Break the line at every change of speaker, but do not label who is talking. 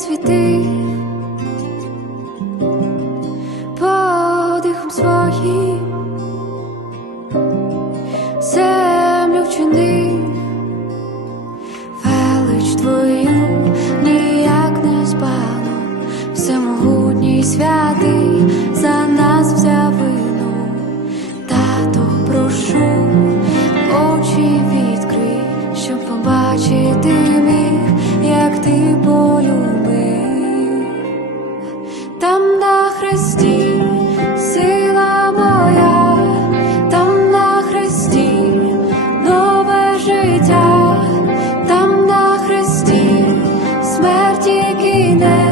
світи. Подихом своїм землю вчини, велич твою ніяк не збану, всемогутній святий. there